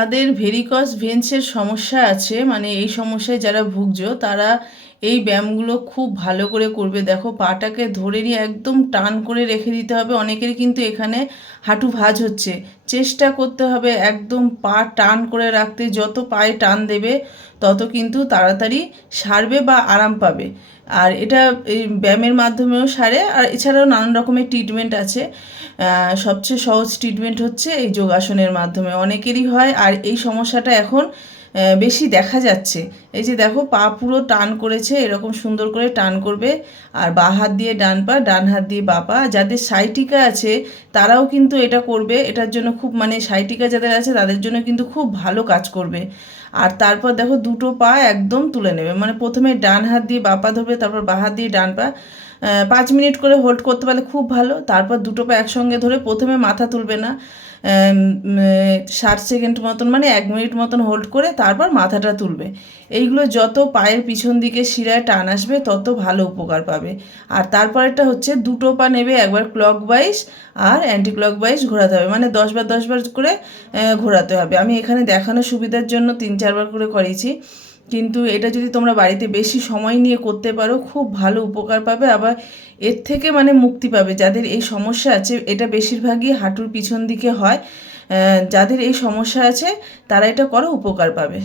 যাদের ভেরিকস ভেন্সের সমস্যা আছে মানে এই সমস্যায় যারা ভুগজ তারা এই ব্যায়ামগুলো খুব ভালো করে করবে। দেখো, পাটাকে ধরে নিয়ে একদম টান করে রেখে দিতে হবে। অনেকেরই কিন্তু এখানে হাঁটু ভাঁজ হচ্ছে। চেষ্টা করতে হবে একদম পা টান করে রাখতে। যত পায়ে টান দেবে, তত কিন্তু তাড়াতাড়ি সারবে বা আরাম পাবে। আর এটা এই ব্যায়ামের মাধ্যমেও সারে। আর এছাড়াও নানান রকমের ট্রিটমেন্ট আছে। সবচেয়ে সহজ ট্রিটমেন্ট হচ্ছে এই যোগাসনের মাধ্যমে। অনেকেরই হয়। আর এই সমস্যাটা এখন বেশি দেখা যাচ্ছে। এই যে দেখো, পা পুরো টান করেছে, এরকম সুন্দর করে টান করবে। আর বা হাত দিয়ে ডান পা, ডান হাত দিয়ে বা পা। যাদের সাইটিকা আছে, তারাও কিন্তু এটা করবে। এটার জন্য খুব মানে সাইটিকা যাদের আছে, তাদের জন্য কিন্তু খুব ভালো কাজ করবে। আর তারপর দেখো, দুটো পা একদম তুলে নেবে। মানে প্রথমে ডান হাত দিয়ে বা পা ধরবে, তারপর বা হাত দিয়ে ডান পা। পাঁচ মিনিট করে হোল্ড করতে পারলে খুব ভালো। তারপর দুটো পা একসঙ্গে ধরে প্রথমে মাথা তুলবে না। ষাট সেকেন্ড মতন মানে এক মিনিট মতন হোল্ড করে তারপর মাথাটা তুলবে। এইগুলো যত পায়ের পিছন দিকে শিরায় টান আসবে, তত ভালো উপকার পাবে। আর তারপরেরটা হচ্ছে দুটো পা নেবে একবার ক্লক ওয়াইজ আর অ্যান্টি ক্লক ওয়াইজ ঘোরাতে হবে। মানে দশবার দশবার করে ঘোরাতে হবে। আমি এখানে দেখানোর সুবিধার জন্য তিন চারবার করে করেছি কিন্তু এটা যদি তোমরা বাড়িতে বেশি সময় নিয়ে করতে পারো, খুব ভালো উপকার পাবে। আবার এর থেকে মানে মুক্তি পাবে। যাদের এই সমস্যা আছে, এটা বেশিরভাগই হাঁটুর পিছন দিকে হয়। যাদের এই সমস্যা আছে, তারা এটা করো উপকার পাবে।